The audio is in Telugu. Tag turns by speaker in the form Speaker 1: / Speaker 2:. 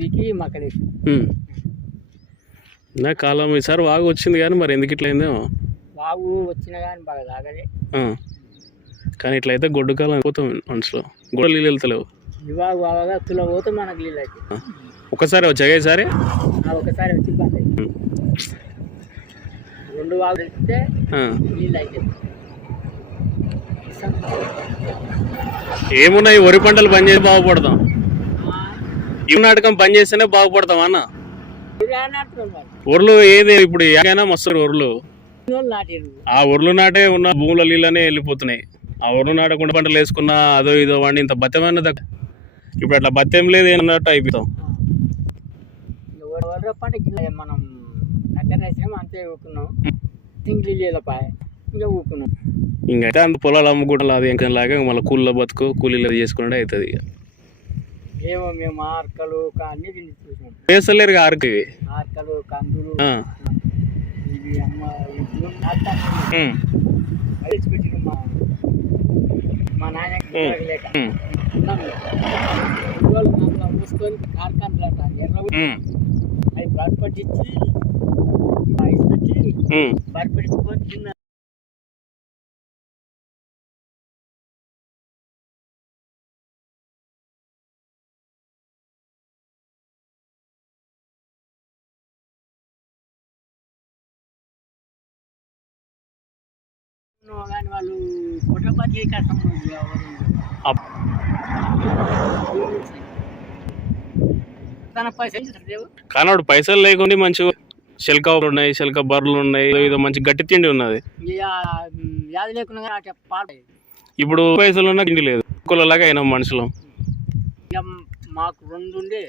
Speaker 1: వీకి మక్కలేసి.
Speaker 2: నా కాలం ఈసారి వాగు వచ్చింది కానీ మరి ఎందుకు ఇట్లా అయిందేమో
Speaker 1: బాగు వచ్చినా కానీ బాగా తాగలే.
Speaker 2: కానీ ఇట్లా అయితే గొడ్డు కాలం అయిపోతాం మనసులో గొడ్డ నీళ్ళు వెళ్తలేవు.
Speaker 1: ఇవాగ బాగా తుల పోతే మనకు నీళ్ళు అయితే
Speaker 2: ఒకసారి వచ్చాగా ఈసారి?
Speaker 1: ఒకసారి వచ్చి. రెండు వాగులు వెళ్తే. నీళ్ళు అయితే
Speaker 2: ఏమున్నాయి? వరి పంటలు బంద్ చేసి బాగుపడతాం. ఈ నాటకం పని చేస్తేనే బాగుపడతాం అన్న. ఒర్లు ఏది ఇప్పుడు ఏకైనా మస్తు ఒర్లు ఆ ఒర్లు నాటే ఉన్న భూముల నీళ్ళనే వెళ్ళిపోతున్నాయి. ఆ ఒర్లు నాటకుండా పంటలు వేసుకున్నా అదో ఇదో వాడి ఇంత బత్తమైన దక్క ఇప్పుడు అట్లా బత్యం లేదు ఏమన్నట్టు అయిపోతాం.
Speaker 1: మనం అంతే ఊకున్నాం తిండి లేదపాయ ఇంకా ఊకున్నాం
Speaker 2: ఇంకైతే అంత పొలాలు అమ్ముకుంటాం అది ఇంకా లాగా మళ్ళీ కూలీలో బతుకు కూలీలో చేసుకుంటే అవుతుంది ఇక.
Speaker 1: ఏమో మేము ఆర్కలు అన్ని తిని చూసినాం
Speaker 2: వేస్తలేరు ఇక ఆరుకి ఇవి
Speaker 1: ఆర్కలు కందులు. ఇవి అమ్మ ఇవి అంతా
Speaker 2: ఉమ్.
Speaker 1: కలిసి పెట్టిన మా మా నాయనకి
Speaker 2: ఉమ్.
Speaker 1: లేక మూసుకొని కార్ఖానలు అంట ఎర్ర. అవి బర్ఫ్ పట్టించి ఐస్ పెట్టి
Speaker 2: ఉమ్.
Speaker 1: బర్ఫ్ కానీ వాళ్ళు కష్టం తన పైసలు
Speaker 2: లేకుండా మంచిగా శిల్క ఉన్నాయి శిల్క బర్రెలు ఉన్నాయి ఏదో మంచి గట్టి తిండి ఉన్నది. ఇప్పుడు పైసలు ఉన్నా తిండి లేదు. కులలాగా అయినా మనుషులు.
Speaker 1: మాకు రెండు ఉండే.